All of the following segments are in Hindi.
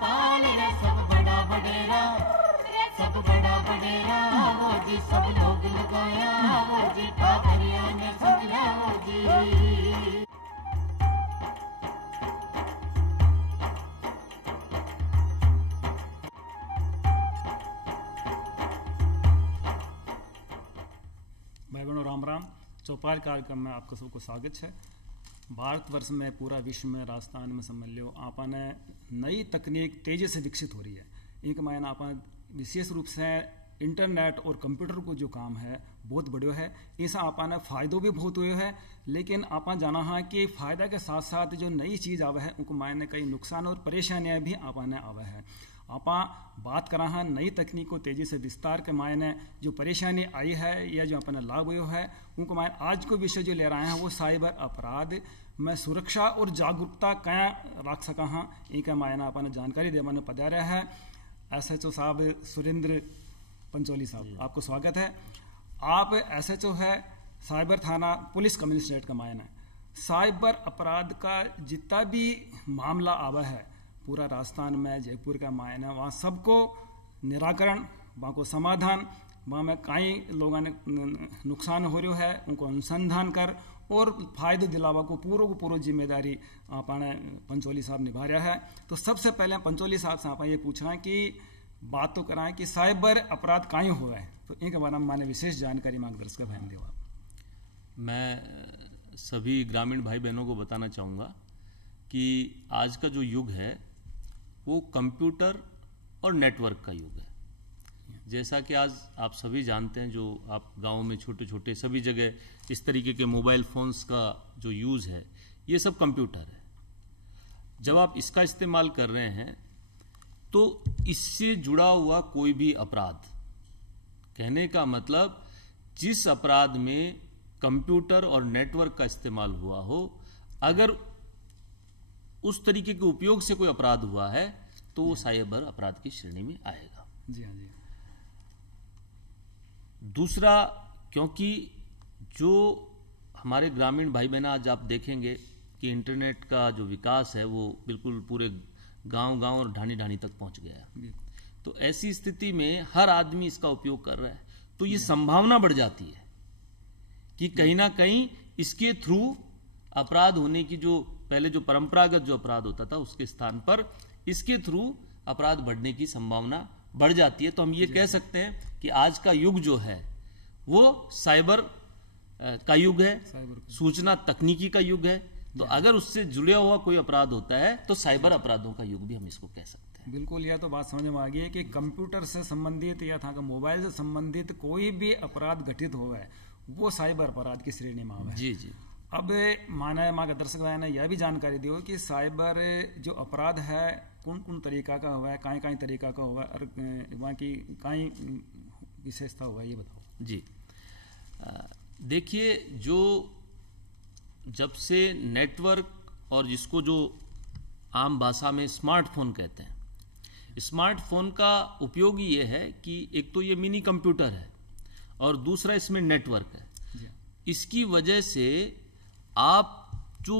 पाल रे सब बड़ा बडेरा, सब बड़ा बडेरा वो जी, सब लोग लगाया वो जी, ठाकरिया ने समझा वो जी। भाई बहनों राम राम। चौपाल कार्यक्रम में आपको सबको स्वागत है। भारतवर्ष में पूरा विश्व में राजस्थान में समझ लो आपने नई तकनीक तेजी से विकसित हो रही है। एक मायना आप विशेष रूप से इंटरनेट और कंप्यूटर को जो काम है बहुत बढ़िया है। इस आपने फायदों भी बहुत हुए हैं, लेकिन आप जाना है कि फायदा के साथ साथ जो नई चीज़ आवे है उनको मायने कई नुकसान और परेशानियां भी आपने आवे है। आप बात करा है नई तकनीक को तेजी से विस्तार के मायने जो परेशानी आई है या जो अपने लाभ हुए है उनको मायने आज को विषय जो ले रहे हैं वो साइबर अपराध में सुरक्षा और जागरूकता क्या रख सका हाँ एक मायना अपने जानकारी दे मैंने पधारा है SHO साहब सुरेंद्र पंचोली साहब, आपको स्वागत है। आप SHO है साइबर थाना पुलिस कमिश्नरेट का मायना साइबर अपराध का जितना भी मामला आवा है पूरा राजस्थान में जयपुर का मायना वहाँ सबको निराकरण, वहाँ को समाधान, वहाँ में कई लोगों ने नुकसान हो रहा है उनको अनुसंधान कर और फायदे दिलावा को पूरा जिम्मेदारी आपने पंचोली साहब निभा रहा है। तो सबसे पहले पंचोली साहब से आप ये पूछना कि बात तो कराएं कि साइबर अपराध कहीं हुआ है, तो इनके बारे में मैंने विशेष जानकारी मार्गदर्शक बहन देवा। मैं सभी ग्रामीण भाई बहनों को बताना चाहूँगा कि आज का जो युग है वो कंप्यूटर और नेटवर्क का युग है। जैसा कि आज आप सभी जानते हैं, जो आप गाँव में छोटे छोटे सभी जगह इस तरीके के मोबाइल फ़ोन्स का जो यूज़ है ये सब कंप्यूटर है। जब आप इसका इस्तेमाल कर रहे हैं तो इससे जुड़ा हुआ कोई भी अपराध, कहने का मतलब जिस अपराध में कंप्यूटर और नेटवर्क का इस्तेमाल हुआ हो, अगर उस तरीके के उपयोग से कोई अपराध हुआ है तो वो साइबर अपराध की श्रेणी में आएगा। जी हाँ जी। दूसरा, क्योंकि जो हमारे ग्रामीण भाई बहन आज आप देखेंगे कि इंटरनेट का जो विकास है वो बिल्कुल पूरे गांव और ढाणी ढाणी तक पहुंच गया है, तो ऐसी स्थिति में हर आदमी इसका उपयोग कर रहा है, तो ये संभावना बढ़ जाती है कि कहीं ना कहीं इसके थ्रू अपराध होने की, जो पहले जो परंपरागत जो अपराध होता था उसके स्थान पर इसके थ्रू अपराध बढ़ने की संभावना बढ़ जाती है। तो हम ये कह सकते हैं कि आज का युग जो है वो साइबर का युग है, सूचना तकनीकी का युग है। तो अगर उससे जुड़ा हुआ कोई अपराध होता है तो साइबर अपराधों का युग भी हम इसको कह सकते हैं। बिल्कुल, यह तो बात समझ में आ गई है कि कंप्यूटर से संबंधित या था मोबाइल से संबंधित कोई भी अपराध घटित हुआ है वो साइबर अपराध की श्रेणी में आवा है। जी जी। अब माना माँ का दर्शक भाई ने यह भी जानकारी दी हो कि साइबर जो अपराध है कौन तरीका का हुआ है, कहीं तरीका का हुआ है और वहाँ की कहीं विशेषता हुआ है, ये बताओ। जी देखिए, जो जब से नेटवर्क और जिसको जो आम भाषा में स्मार्टफोन कहते हैं, स्मार्टफोन का उपयोग ये है कि एक तो ये मिनी कंप्यूटर है और दूसरा इसमें नेटवर्क है। इसकी वजह से आप जो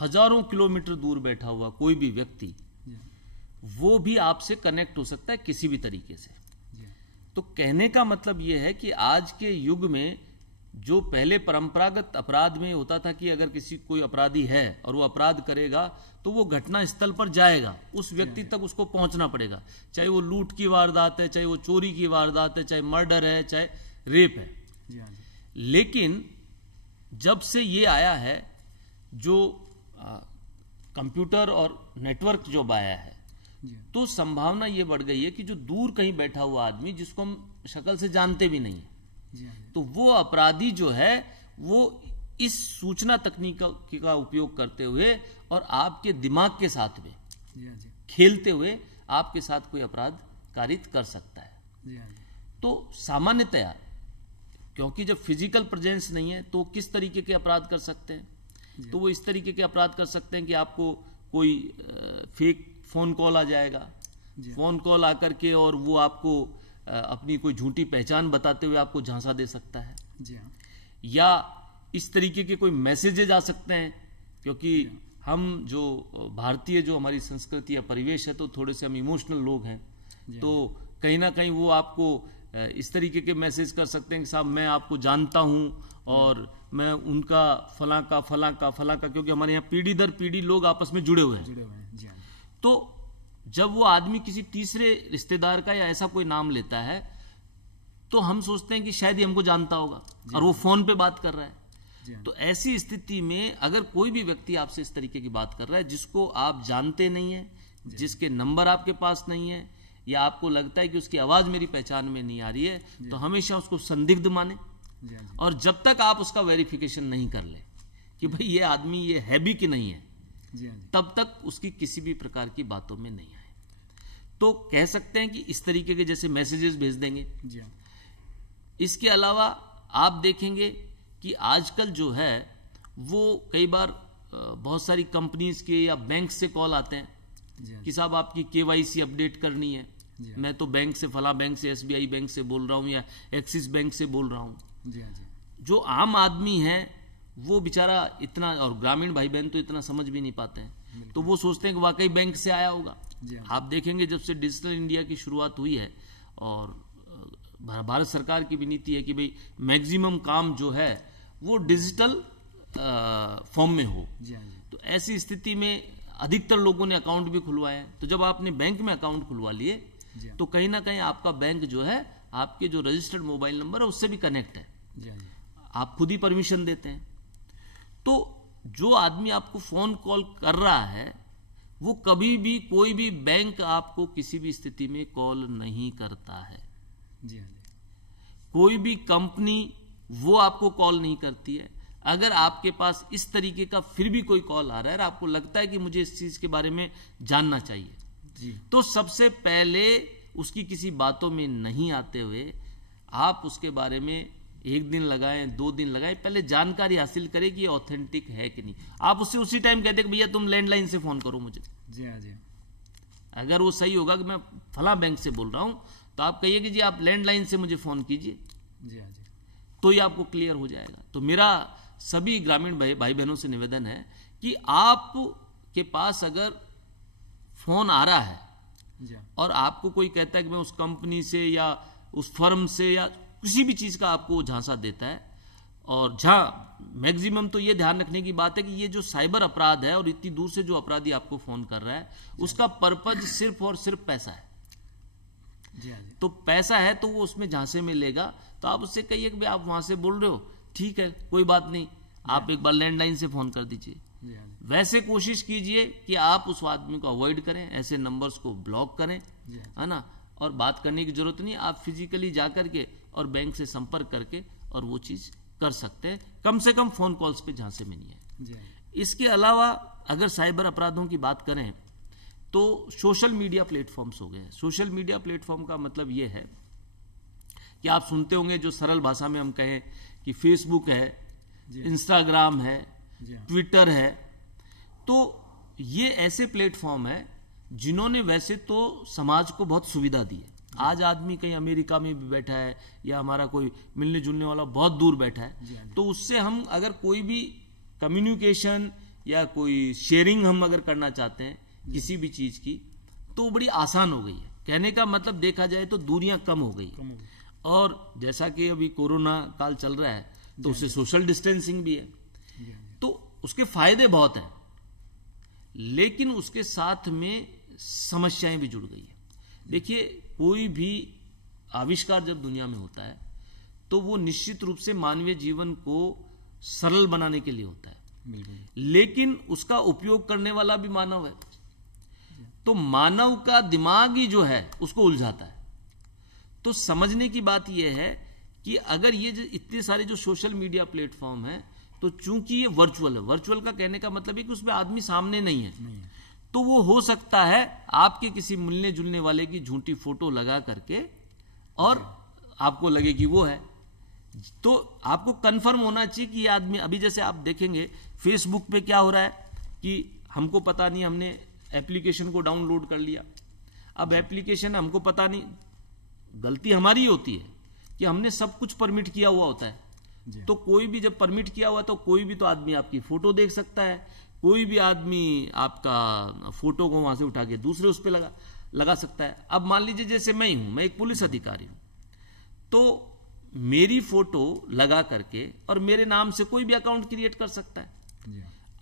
हजारों किलोमीटर दूर बैठा हुआ कोई भी व्यक्ति वो भी आपसे कनेक्ट हो सकता है किसी भी तरीके से। तो कहने का मतलब ये है कि आज के युग में जो पहले परंपरागत अपराध में होता था कि अगर किसी कोई अपराधी है और वो अपराध करेगा तो वो घटना स्थल पर जाएगा, उस व्यक्ति तक उसको पहुंचना पड़ेगा, चाहे वो लूट की वारदात है, चाहे वो चोरी की वारदात है, चाहे मर्डर है, चाहे रेप है। लेकिन जब से ये आया है जो कंप्यूटर और नेटवर्क जो आया है तो संभावना ये बढ़ गई है कि जो दूर कहीं बैठा हुआ आदमी जिसको हम शक्ल से जानते भी नहीं है, तो वो अपराधी जो है वो इस सूचना तकनीक का उपयोग करते हुए और आपके दिमाग के साथ में खेलते हुए आपके साथ कोई अपराध कारित कर सकता है। तो सामान्यतया क्योंकि जब फिजिकल प्रेजेंस नहीं है तो किस तरीके के अपराध कर सकते हैं, तो वो इस तरीके के अपराध कर सकते हैं कि आपको कोई फेक फोन कॉल आ जाएगा, फोन कॉल आकर के और वो आपको अपनी कोई झूठी पहचान बताते हुए आपको झांसा दे सकता है। जी हाँ। या इस तरीके के कोई मैसेजेज आ सकते हैं, क्योंकि हम जो भारतीय जो हमारी संस्कृति या परिवेश है तो थोड़े से हम इमोशनल लोग हैं, तो कहीं ना कहीं वो आपको इस तरीके के मैसेज कर सकते हैं कि साहब मैं आपको जानता हूं और मैं उनका फलां का, क्योंकि हमारे यहाँ पीढ़ी दर पीढ़ी लोग आपस में जुड़े हुए हैं। जी हाँ। तो जब वो आदमी किसी तीसरे रिश्तेदार का या ऐसा कोई नाम लेता है तो हम सोचते हैं कि शायद ही हमको जानता होगा और वो फोन पे बात कर रहा है। तो ऐसी स्थिति में अगर कोई भी व्यक्ति आपसे इस तरीके की बात कर रहा है जिसको आप जानते नहीं है, जिसके नंबर आपके पास नहीं है, या आपको लगता है कि उसकी आवाज मेरी पहचान में नहीं आ रही है, तो हमेशा उसको संदिग्ध माने। और जब तक आप उसका वेरिफिकेशन नहीं कर ले कि भाई ये आदमी ये है भी कि नहीं है, तब तक उसकी किसी भी प्रकार की बातों में नहीं आए। तो कह सकते हैं कि इस तरीके के जैसे मैसेजेस भेज देंगे। इसके अलावा आप देखेंगे कि आजकल जो है वो कई बार बहुत सारी कंपनीज के या बैंक से कॉल आते हैं कि साहब आपकी KYC अपडेट करनी है, मैं तो बैंक से फला बैंक से SBI बैंक से बोल रहा हूं या एक्सिस बैंक से बोल रहा हूं। जो आम आदमी है वो बेचारा इतना, और ग्रामीण भाई बहन तो इतना समझ भी नहीं पाते हैं, तो वो सोचते हैं कि वाकई बैंक से आया होगा। आप देखेंगे जब से डिजिटल इंडिया की शुरुआत हुई है और भारत सरकार की भी नीति है कि भाई मैक्सिमम काम जो है वो डिजिटल फॉर्म में हो, तो ऐसी स्थिति में अधिकतर लोगों ने अकाउंट भी खुलवाए हैं। तो जब आपने बैंक में अकाउंट खुलवा लिए तो कहीं ना कहीं आपका बैंक जो है आपके जो रजिस्टर्ड मोबाइल नंबर है उससे भी कनेक्ट है, आप खुद ही परमिशन देते हैं। तो जो आदमी आपको फोन कॉल कर रहा है वो कभी भी कोई भी बैंक आपको किसी भी स्थिति में कॉल नहीं करता है। कोई भी कंपनी वो आपको कॉल नहीं करती है। अगर आपके पास इस तरीके का फिर भी कोई कॉल आ रहा है और आपको लगता है कि मुझे इस चीज के बारे में जानना चाहिए, तो सबसे पहले उसकी किसी बातों में नहीं आते हुए आप उसके बारे में 1 दिन लगाएं, 2 दिन लगाएं, पहले जानकारी हासिल करें कि ये ऑथेंटिक है कि नहीं। आप उससे उसी टाइम कहते कि भैया तुम लैंडलाइन से फोन करो मुझे। अगर वो सही होगा कि मैं फला बैंक से बोल रहा हूं तो आप कहिए कि जी आप लैंडलाइन से मुझे फोन कीजिए, तो ये आपको क्लियर हो जाएगा। तो मेरा सभी ग्रामीण भाई बहनों से निवेदन है कि आप के पास अगर फोन आ रहा है और आपको कोई कहता है कि मैं उस कंपनी से या उस फर्म से या किसी भी चीज का आपको झांसा देता है, और जहां मैक्सिमम तो ये ध्यान रखने की बात है कि ये जो साइबर अपराध है और इतनी दूर से जो अपराधी आपको फोन कर रहा है उसका पर्पज सिर्फ और सिर्फ पैसा है। तो पैसा है तो वो उसमें झांसे में लेगा, तो आप उससे कहिए कि भाई आप वहां से बोल रहे हो, ठीक है कोई बात नहीं, आप एक बार लैंडलाइन से फोन कर दीजिए। वैसे कोशिश कीजिए कि आप उस आदमी को अवॉइड करें, ऐसे नंबर्स को ब्लॉक करें, है ना। और बात करने की जरूरत नहीं, आप फिजिकली जाकर के और बैंक से संपर्क करके और वो चीज कर सकते हैं। कम से कम फोन कॉल्स पे झांसे में नहीं है। इसके अलावा अगर साइबर अपराधों की बात करें तो सोशल मीडिया प्लेटफॉर्म्स हो गए। सोशल मीडिया प्लेटफॉर्म का मतलब ये है कि आप सुनते होंगे, जो सरल भाषा में हम कहें कि फेसबुक है, इंस्टाग्राम है, ट्विटर है, तो ये ऐसे प्लेटफॉर्म है जिन्होंने वैसे तो समाज को बहुत सुविधा दी है। आज आदमी कहीं अमेरिका में भी बैठा है या हमारा कोई मिलने जुलने वाला बहुत दूर बैठा है, तो उससे हम अगर कोई भी कम्युनिकेशन या कोई शेयरिंग हम अगर करना चाहते हैं किसी भी चीज की, तो बड़ी आसान हो गई है। कहने का मतलब देखा जाए तो दूरियां कम हो गई। और जैसा कि अभी कोरोना काल चल रहा है तो उससे सोशल डिस्टेंसिंग भी है, तो उसके फायदे बहुत हैं, लेकिन उसके साथ में समस्याएं भी जुड़ गई है। देखिए, कोई भी आविष्कार जब दुनिया में होता है तो वो निश्चित रूप से मानवीय जीवन को सरल बनाने के लिए होता है, लेकिन उसका उपयोग करने वाला भी मानव है। तो मानव का दिमाग ही जो है उसको उलझाता है। तो समझने की बात यह है कि अगर ये इतने सारे जो सोशल मीडिया प्लेटफॉर्म है, तो चूंकि ये वर्चुअल है, वर्चुअल का कहने का मतलब है कि उसमें आदमी सामने नहीं है, तो वो हो सकता है आपके किसी मिलने जुलने वाले की झूठी फोटो लगा करके और आपको लगे कि वो है। तो आपको कंफर्म होना चाहिए कि ये आदमी, अभी जैसे आप देखेंगे फेसबुक पे क्या हो रहा है कि हमको पता नहीं, हमने एप्लीकेशन को डाउनलोड कर लिया। अब एप्लीकेशन हमको पता नहीं, गलती हमारी होती है कि हमने सब कुछ परमिट किया हुआ होता है। तो कोई भी जब परमिट किया हुआ तो कोई भी तो आदमी आपकी फोटो देख सकता है, कोई भी आदमी आपका फोटो को वहां से उठा के दूसरे उस पर लगा सकता है। अब मान लीजिए जैसे मैं ही हूं, मैं एक पुलिस अधिकारी हूं, तो मेरी फोटो लगा करके और मेरे नाम से कोई भी अकाउंट क्रिएट कर सकता है।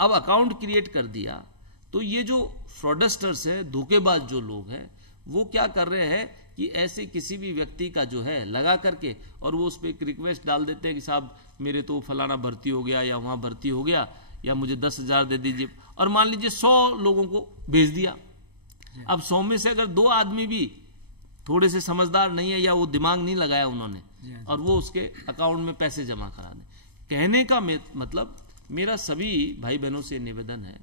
अब अकाउंट क्रिएट कर दिया तो ये जो फ्रॉडस्टर्स है, धोखेबाज जो लोग हैं, वो क्या कर रहे हैं कि ऐसे किसी भी व्यक्ति का जो है लगा करके और वो उस पर एक रिक्वेस्ट डाल देते हैं कि साहब मेरे तो फलाना भर्ती हो गया या वहाँ भर्ती हो गया या मुझे 10,000 दे दीजिए, और मान लीजिए 100 लोगों को भेज दिया। अब 100 में से अगर 2 आदमी भी थोड़े से समझदार नहीं है या वो दिमाग नहीं लगाया उन्होंने और वो उसके अकाउंट में पैसे जमा करा दें। कहने का मतलब मेरा सभी भाई बहनों से निवेदन है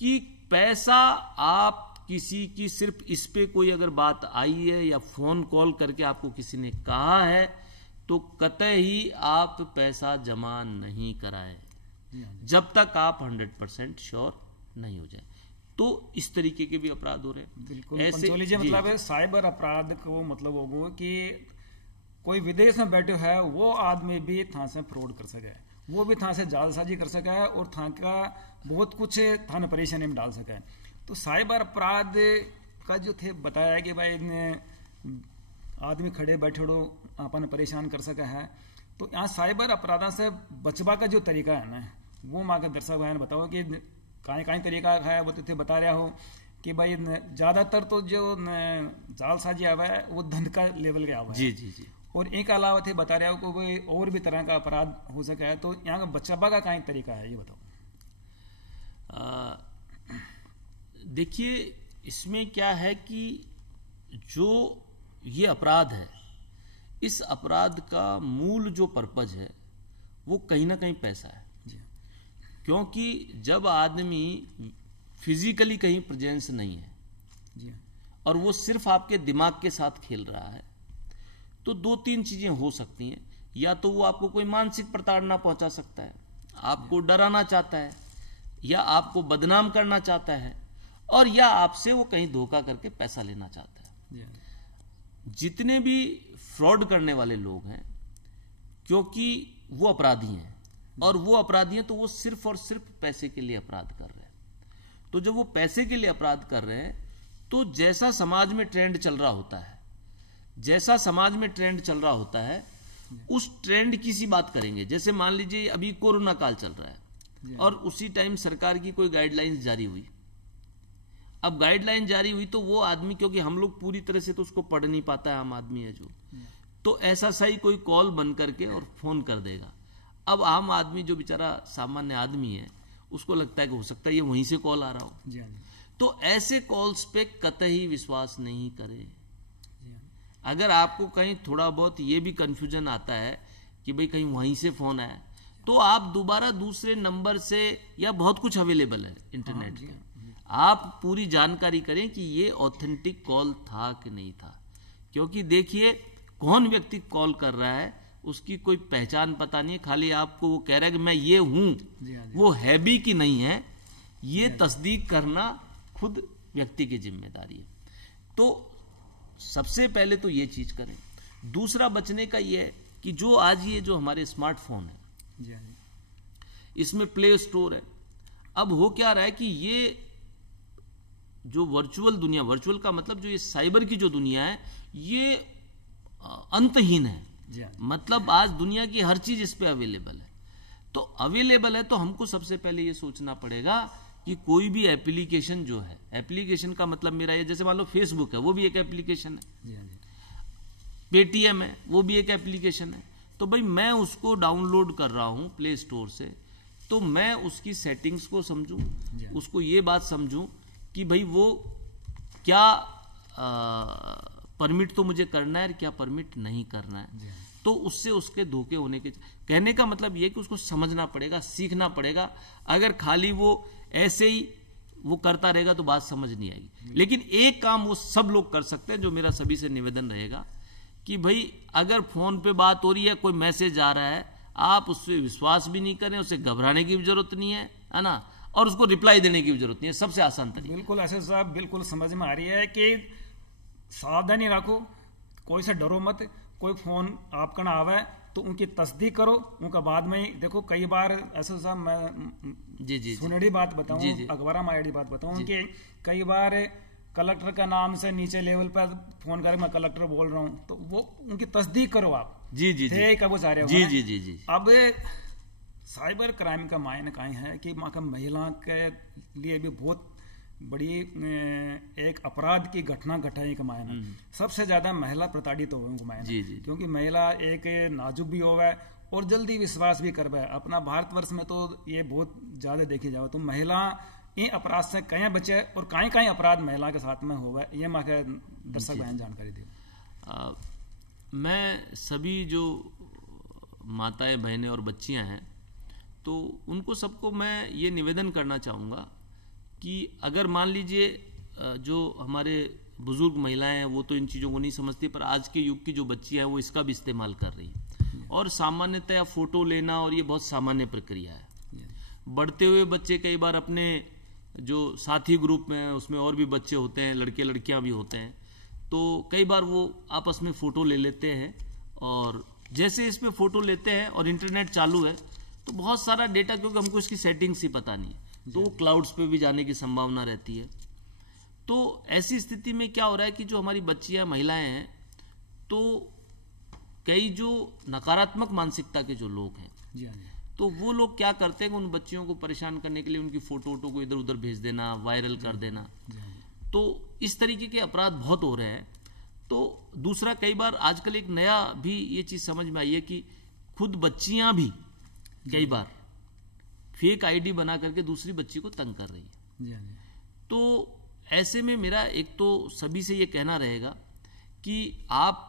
कि पैसा आप किसी की सिर्फ इस पे कोई अगर बात आई है या फोन कॉल करके आपको किसी ने कहा है तो कतई आप पैसा जमा नहीं कराएं जब तक आप 100% श्योर नहीं हो जाए। तो इस तरीके के भी अपराध हो रहे हैं। बिल्कुल पंचोली जी, मतलब है साइबर अपराध को मतलब होगा कि कोई विदेश में बैठे है वो आदमी भी था से फ्रॉड कर सके, वो भी था से जालसाजी कर सका है और था का बहुत कुछ थाने परेशानी में डाल सका है। तो साइबर अपराध का जो थे बताया कि भाई आदमी खड़े बैठे अपन परेशान कर सका है। तो यहाँ साइबर अपराध से बचवा का जो तरीका है ना, वो माँ के दर्शक भाई ने बताओ कि कहीं तरीका है। वो तो बता रहा हो कि भाई ज्यादातर तो जो जालसाजी आवा है वो धन का लेवल का आवा है। जी जी जी। और एक अलावा थे बता रहा हो कि भाई और भी तरह का अपराध हो सका है। तो यहाँ का बचवा का कहीं तरीका है, ये बताओ। देखिए इसमें क्या है कि जो ये अपराध है, इस अपराध का मूल जो पर्पज है वो कहीं ना कहीं पैसा है। क्योंकि जब आदमी फिजिकली कहीं प्रेजेंस नहीं है और वो सिर्फ आपके दिमाग के साथ खेल रहा है तो 2-3 चीजें हो सकती हैं। या तो वो आपको कोई मानसिक प्रताड़ना पहुंचा सकता है, आपको डराना चाहता है, या आपको बदनाम करना चाहता है, और या आपसे वो कहीं धोखा करके पैसा लेना चाहता है। जितने भी फ्रॉड करने वाले लोग हैं, क्योंकि वो अपराधी हैं और वो अपराधी हैं तो वो सिर्फ और सिर्फ पैसे के लिए अपराध कर रहे हैं। तो जब वो पैसे के लिए अपराध कर रहे हैं तो जैसा समाज में ट्रेंड चल रहा होता है, उस ट्रेंड की सी बात करेंगे। जैसे मान लीजिए अभी कोरोना काल चल रहा है और उसी टाइम सरकार की कोई गाइडलाइंस जारी हुई। अब गाइडलाइन जारी हुई तो वो आदमी, क्योंकि हम लोग पूरी तरह से तो उसको पढ़ नहीं पाता है, आम आदमी है जो, तो ऐसा सही कोई कॉल बन करके और फोन कर देगा। अब आम आदमी जो बेचारा सामान्य आदमी है उसको लगता है कि हो सकता है ये वहीं से कॉल आ रहा हो। तो ऐसे कॉल्स पे कतई विश्वास नहीं करें। अगर आपको कहीं थोड़ा बहुत ये भी कंफ्यूजन आता है कि भाई कहीं वहीं से फोन आया तो आप दोबारा दूसरे नंबर से, या बहुत कुछ अवेलेबल है इंटरनेट पे, आप पूरी जानकारी करें कि ये ऑथेंटिक कॉल था कि नहीं था। क्योंकि देखिए कौन व्यक्ति कॉल कर रहा है उसकी कोई पहचान पता नहीं है, खाली आपको वो कह रहा है कि मैं ये हूं, वो है भी कि नहीं है ये तस्दीक करना खुद व्यक्ति की जिम्मेदारी है। तो सबसे पहले तो ये चीज करें। दूसरा बचने का ये है कि जो आज ये जो हमारे स्मार्टफोन है इसमें प्ले स्टोर है। अब हो क्या रहा है कि ये जो वर्चुअल दुनिया, वर्चुअल का मतलब जो ये साइबर की जो दुनिया है ये अंतहीन है। मतलब आज दुनिया की हर चीज इस पे अवेलेबल है। तो अवेलेबल है तो हमको सबसे पहले ये सोचना पड़ेगा कि कोई भी एप्लीकेशन जो है, एप्लीकेशन का मतलब मेरा ये, जैसे मान लो फेसबुक है वो भी एक एप्लीकेशन है, पेटीएम है वो भी एक एप्लीकेशन है। तो भाई मैं उसको डाउनलोड कर रहा हूं प्ले स्टोर से, तो मैं उसकी सेटिंग्स को समझूं, उसको ये बात समझूं कि भाई वो क्या परमिट तो मुझे करना है, क्या परमिट नहीं करना है। तो उससे उसके धोखे होने के, कहने का मतलब ये कि उसको समझना पड़ेगा, सीखना पड़ेगा। अगर खाली वो ऐसे ही वो करता रहेगा तो बात समझ नहीं आएगी। लेकिन एक काम वो सब लोग कर सकते हैं, जो मेरा सभी से निवेदन रहेगा कि भाई अगर फोन पे बात हो रही है, कोई मैसेज आ रहा है, आप उस पर विश्वास भी नहीं करें, उसे घबराने की भी जरूरत नहीं है ना, और उसको रिप्लाई देने की भी जरूरत नहीं है। सबसे आसान तरीका। बिल्कुल ऐसे साहब, बिल्कुल समझ में आ रही है कि सावधानी रखो, कोई से डरो मत। कोई फोन आपका ना आवे तो उनकी तस्दीक करो, उनका बाद में ही देखो। कई बार ऐसा साहब मैं जी सुनहरी बात बताऊं, अखबार में बात बताऊं कि कई बार कलेक्टर का नाम से नीचे लेवल पर फोन कर मैं कलेक्टर बोल रहा हूं, तो वो उनकी तस्दीक करो आप। जी कब वो सारे जी। अब साइबर क्राइम का मायने कहीं है कि महिला के लिए भी बहुत बड़ी एक अपराध की घटना घटाई का मायना। सबसे ज्यादा महिला प्रताड़ित हो मायना, क्योंकि महिला एक नाजुक भी होवे और जल्दी विश्वास भी करवे। अपना भारतवर्ष में तो ये बहुत ज्यादा देखी जाओ तो महिला ये अपराध से कहीं बचे और कहीं अपराध महिला के साथ में होवे, ये माँ के दर्शक बहन जानकारी दी। मैं सभी जो माताएं बहनें और बच्चियां हैं तो उनको सबको मैं ये निवेदन करना चाहूँगा कि अगर मान लीजिए जो हमारे बुजुर्ग महिलाएं हैं वो तो इन चीज़ों को नहीं समझती, पर आज के युग की जो बच्चियां हैं वो इसका भी इस्तेमाल कर रही हैं। और सामान्यतया फ़ोटो लेना और ये बहुत सामान्य प्रक्रिया है। बढ़ते हुए बच्चे कई बार अपने जो साथी ग्रुप में उसमें और भी बच्चे होते हैं, लड़के लड़कियां भी होते हैं, तो कई बार वो आपस में फ़ोटो ले लेते हैं। और जैसे इसमें फ़ोटो लेते हैं और इंटरनेट चालू है तो बहुत सारा डेटा, क्योंकि हमको इसकी सेटिंग्स ही पता नहीं है, तो क्लाउड्स पे भी जाने की संभावना रहती है। तो ऐसी स्थिति में क्या हो रहा है कि जो हमारी बच्चियां महिलाएं हैं, तो कई जो नकारात्मक मानसिकता के जो लोग हैं, तो वो लोग क्या करते हैं कि उन बच्चियों को परेशान करने के लिए उनकी फ़ोटो को इधर उधर भेज देना, वायरल कर देना। तो इस तरीके के अपराध बहुत हो रहे हैं। तो दूसरा, कई बार आजकल एक नया भी ये चीज़ समझ में आई है कि खुद बच्चियां भी कई बार फेक आईडी बना करके दूसरी बच्ची को तंग कर रही है। तो ऐसे में मेरा एक तो सभी से ये कहना रहेगा कि आप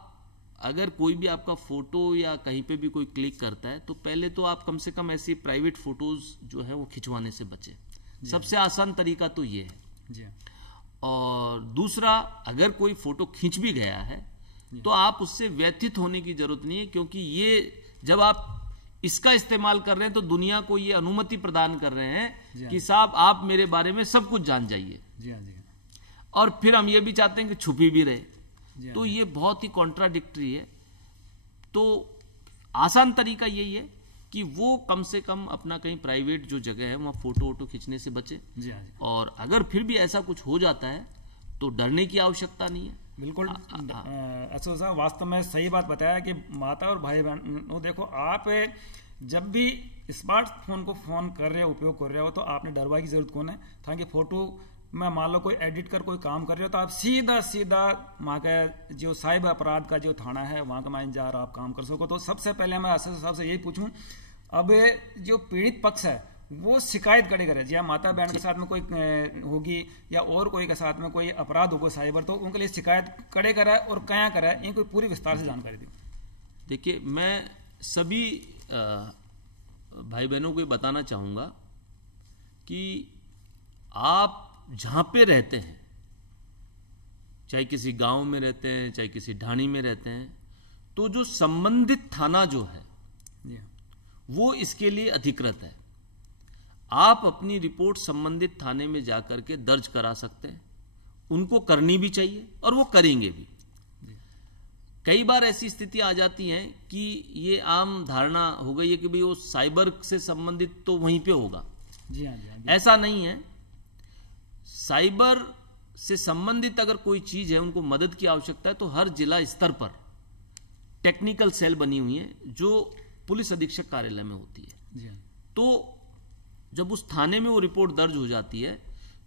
अगर कोई भी आपका फ़ोटो या कहीं पे भी कोई क्लिक करता है तो पहले तो आप कम से कम ऐसी प्राइवेट फ़ोटोज़ जो है वो खिंचवाने से बचें। सबसे आसान तरीका तो ये है। और दूसरा, अगर कोई फ़ोटो खींच भी गया है तो आप उससे व्यथित होने की ज़रूरत नहीं है, क्योंकि ये जब आप इसका इस्तेमाल कर रहे हैं तो दुनिया को ये अनुमति प्रदान कर रहे हैं कि साहब आप मेरे बारे में सब कुछ जान जाइए। और फिर हम ये भी चाहते हैं कि छुपी भी रहे, तो ये बहुत ही कॉन्ट्राडिक्टरी है। तो आसान तरीका यही है कि वो कम से कम अपना कहीं प्राइवेट जो जगह है वहाँ फ़ोटो खींचने से बचे। और अगर फिर भी ऐसा कुछ हो जाता है तो डरने की आवश्यकता नहीं है। बिल्कुल अच्छा साहब, वास्तव में सही बात बताया कि माता और भाई बहन, देखो आप जब भी स्मार्टफोन को फ़ोन कर रहे हो, उपयोग कर रहे हो, तो आपने डरवाई की जरूरत कौन है। ताकि फ़ोटो में मान लो कोई एडिट कर कोई काम कर रहे हो तो आप सीधा वहाँ का जो साइबर अपराध का जो थाना है वहाँ का मैं जा रहा आप काम कर सको। तो सबसे पहले मैं साहब से यही पूछूं, अब जो पीड़ित पक्ष है वो शिकायत करेगा, या माता बहन के साथ में कोई होगी या और कोई के साथ में कोई अपराध होगा साइबर, तो उनके लिए शिकायत करे कराए और क्या कराए, ये कोई पूरी विस्तार से जानकारी दी। देखिए, मैं सभी भाई बहनों को ये बताना चाहूँगा कि आप जहाँ पे रहते हैं, चाहे किसी गांव में रहते हैं, चाहे किसी ढाणी में रहते हैं, तो जो संबंधित थाना जो है वो इसके लिए अधिकृत है। आप अपनी रिपोर्ट संबंधित थाने में जाकर के दर्ज करा सकते हैं। उनको करनी भी चाहिए और वो करेंगे भी। कई बार ऐसी स्थिति आ जाती है कि ये आम धारणा हो गई है कि भाई वो साइबर से संबंधित तो वहीं पे होगा। ऐसा नहीं है। साइबर से संबंधित अगर कोई चीज है, उनको मदद की आवश्यकता है, तो हर जिला स्तर पर टेक्निकल सेल बनी हुई है जो पुलिस अधीक्षक कार्यालय में होती है। तो जब उस थाने में वो रिपोर्ट दर्ज हो जाती है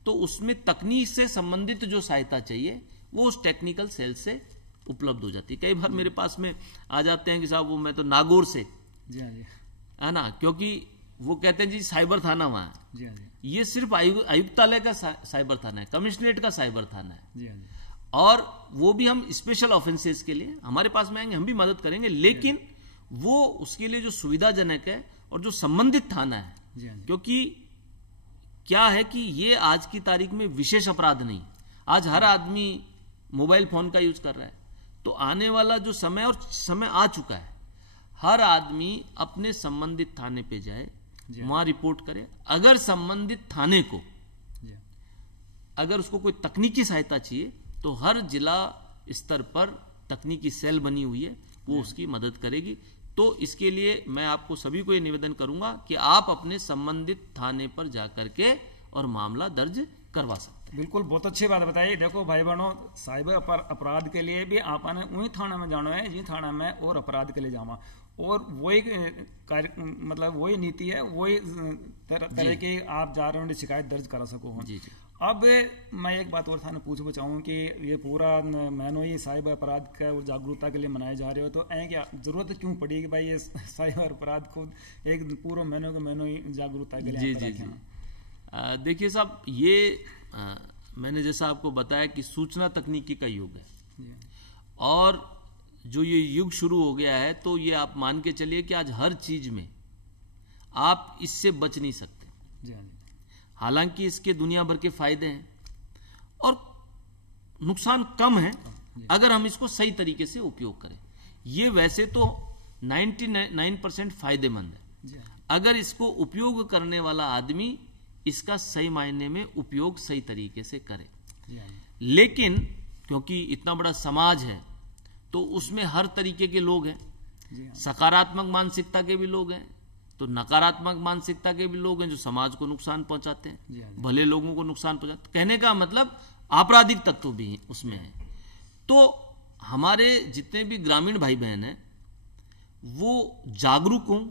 तो उसमें तकनीक से संबंधित जो सहायता चाहिए वो उस टेक्निकल सेल से उपलब्ध हो जाती है। कई बार मेरे पास में आ जाते हैं कि साहब वो मैं तो नागौर से, है ना, क्योंकि वो कहते हैं जी साइबर थाना वहाँ है। ये सिर्फ आयुक्तालय का साइबर थाना है, कमिश्नरेट का साइबर थाना है। और वो भी हम स्पेशल ऑफेंसेस के लिए हमारे पास में आएंगे, हम भी मदद करेंगे, लेकिन वो उसके लिए जो सुविधाजनक है और जो संबंधित थाना है, क्योंकि क्या है कि ये आज की तारीख में विशेष अपराध नहीं, आज हर आदमी मोबाइल फोन का यूज कर रहा है। तो आने वाला जो समय, और समय आ चुका है, हर आदमी अपने संबंधित थाने पे जाए, वहां रिपोर्ट करे। अगर संबंधित थाने को अगर उसको कोई तकनीकी सहायता चाहिए तो हर जिला स्तर पर तकनीकी सेल बनी हुई है, वो उसकी मदद करेगी। तो इसके लिए मैं आपको सभी को ये निवेदन करूंगा कि आप अपने संबंधित थाने पर जाकर के और मामला दर्ज करवा सकते हैं। बिल्कुल, बहुत अच्छी बात बताई। देखो भाई बहनों, साइबर अपराध के लिए भी आपने वही थाना में जाना है जिस थाना में और अपराध के लिए जावा, और वही मतलब वही नीति है, वही तरह की आप जा रहे हो शिकायत दर्ज करा सको। जी जी। अब मैं एक बात और थाने पूछना चाहूँ कि ये पूरा महीनों ही साइबर अपराध का और जागरूकता के लिए मनाए जा रहे हो, तो क्या जरूरत क्यों पड़ी कि भाई ये साइबर अपराध को एक पूरा महीनों ही जागरूकता के लिए? जी जी जी। देखिए साहब, ये मैंने जैसा आपको बताया कि सूचना तकनीकी का युग है, और जो ये युग शुरू हो गया है, तो ये आप मान के चलिए कि आज हर चीज में आप इससे बच नहीं सकते। जी। हालांकि इसके दुनिया भर के फायदे हैं और नुकसान कम है अगर हम इसको सही तरीके से उपयोग करें। ये वैसे तो 99% फायदेमंद है अगर इसको उपयोग करने वाला आदमी इसका सही मायने में उपयोग सही तरीके से करे। लेकिन क्योंकि इतना बड़ा समाज है तो उसमें हर तरीके के लोग हैं, सकारात्मक मानसिकता के भी लोग हैं, तो नकारात्मक मानसिकता के भी लोग हैं जो समाज को नुकसान पहुंचाते हैं, भले लोगों को नुकसान पहुंचाते। कहने का मतलब आपराधिक तत्व भी उसमें है। तो हमारे जितने भी ग्रामीण भाई बहन हैं वो जागरूक हों,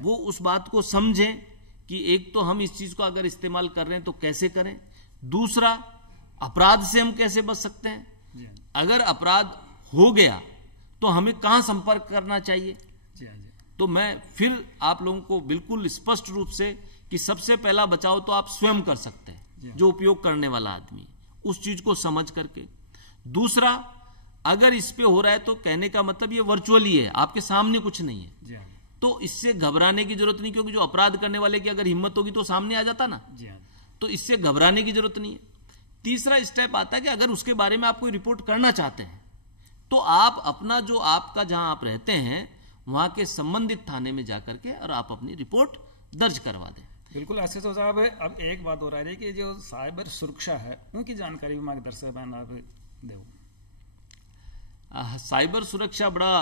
वो उस बात को समझें कि एक तो हम इस चीज को अगर इस्तेमाल कर रहे हैं तो कैसे करें, दूसरा अपराध से हम कैसे बच सकते हैं, अगर अपराध हो गया तो हमें कहां संपर्क करना चाहिए। तो मैं फिर आप लोगों को बिल्कुल स्पष्ट रूप से कि सबसे पहला बचाव तो आप स्वयं कर सकते हैं, जो उपयोग करने वाला आदमी उस चीज को समझ करके। दूसरा, अगर इस पे हो रहा है तो कहने का मतलब ये वर्चुअली है, आपके सामने कुछ नहीं है, तो इससे घबराने की जरूरत नहीं, क्योंकि जो अपराध करने वाले की अगर हिम्मत होगी तो सामने आ जाता ना, तो इससे घबराने की जरूरत नहीं है। तीसरा स्टेप आता है कि अगर उसके बारे में आप कोई रिपोर्ट करना चाहते हैं तो आप अपना जो आपका जहां आप रहते हैं वहां के संबंधित थाने में जाकर के और आप अपनी रिपोर्ट दर्ज करवा दें। बिल्कुल एसएसओ साहब, अब एक बात हो रहा है कि जो साइबर सुरक्षा है उनकी जानकारी भी मार्गदर्शक आप दो। साइबर सुरक्षा बड़ा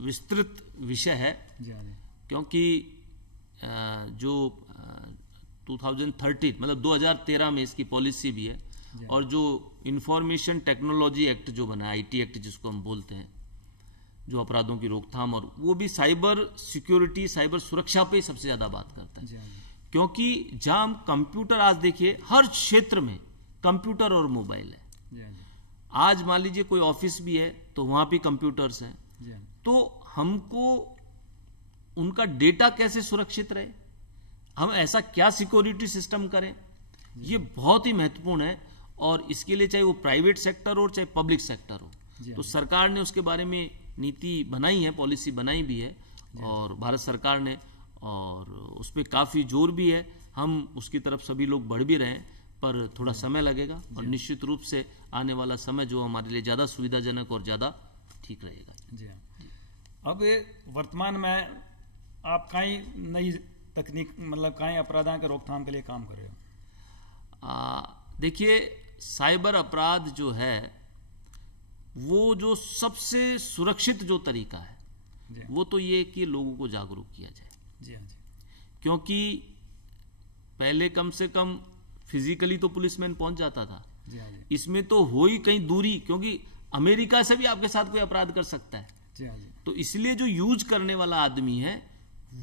विस्तृत विषय है, क्योंकि जो 2013 मतलब 2013 में इसकी पॉलिसी भी है, और जो इंफॉर्मेशन टेक्नोलॉजी एक्ट जो बना, आईटी एक्ट जिसको हम बोलते हैं, जो अपराधों की रोकथाम, और वो भी साइबर सिक्योरिटी, साइबर सुरक्षा पे सबसे ज्यादा बात करता है। क्योंकि जहां हम कंप्यूटर, आज देखिए हर क्षेत्र में कंप्यूटर और मोबाइल है। आज मान लीजिए कोई ऑफिस भी है तो वहां भी कंप्यूटर्स हैं, तो हमको उनका डेटा कैसे सुरक्षित रहे, हम ऐसा क्या सिक्योरिटी सिस्टम करें, ये बहुत ही महत्वपूर्ण है। और इसके लिए चाहे वो प्राइवेट सेक्टर हो चाहे पब्लिक सेक्टर हो, तो सरकार ने उसके बारे में नीति बनाई है, पॉलिसी बनाई भी है, और भारत सरकार ने, और उस पर काफ़ी जोर भी है। हम उसकी तरफ सभी लोग बढ़ भी रहे हैं, पर थोड़ा समय लगेगा, और निश्चित रूप से आने वाला समय जो हमारे लिए ज़्यादा सुविधाजनक और ज़्यादा ठीक रहेगा। जी हाँ। अब वर्तमान में आप कई नई तकनीक, मतलब कई अपराधों के रोकथाम के लिए काम कर रहे हो? देखिए, साइबर अपराध जो है वो जो सबसे सुरक्षित जो तरीका है वो तो ये कि लोगों को जागरूक किया जाए। जी हाँ जी। क्योंकि पहले कम से कम फिजिकली तो पुलिसमैन पहुंच जाता था, जी हाँ जी। इसमें तो हो ही कहीं दूरी, क्योंकि अमेरिका से भी आपके साथ कोई अपराध कर सकता है। जी हाँ जी। तो इसलिए जो यूज करने वाला आदमी है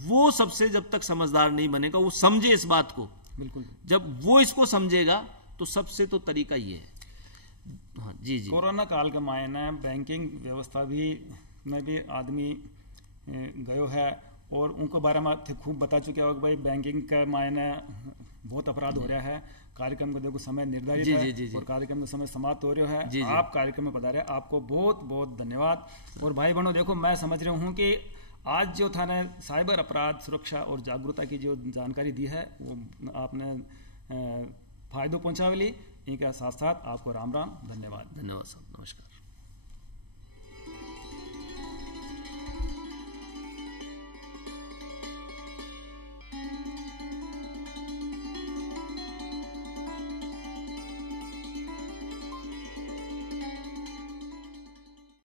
वो सबसे जब तक समझदार नहीं बनेगा, वो समझे इस बात को, बिल्कुल, जब वो इसको समझेगा तो सबसे तो तरीका ये है। हाँ जी जी। कोरोना काल के मायने बैंकिंग व्यवस्था भी में भी आदमी गयो है, और उनको बारे में खूब बता चुके हो कि भाई बैंकिंग के मायने बहुत अपराध हो रहा है। कार्यक्रम का देखो समय निर्धारित है और कार्यक्रम का समय समाप्त हो रहा है। आप कार्यक्रम में पधारे, आपको बहुत बहुत धन्यवाद। और भाई बहनों, देखो मैं समझ रहा हूँ कि आज जो था ना साइबर अपराध सुरक्षा और जागरूकता की जो जानकारी दी है वो आपने फायदो पहुंचावे ली। इनके साथ साथ आपको राम राम, धन्यवाद। धन्यवाद साहब, नमस्कार।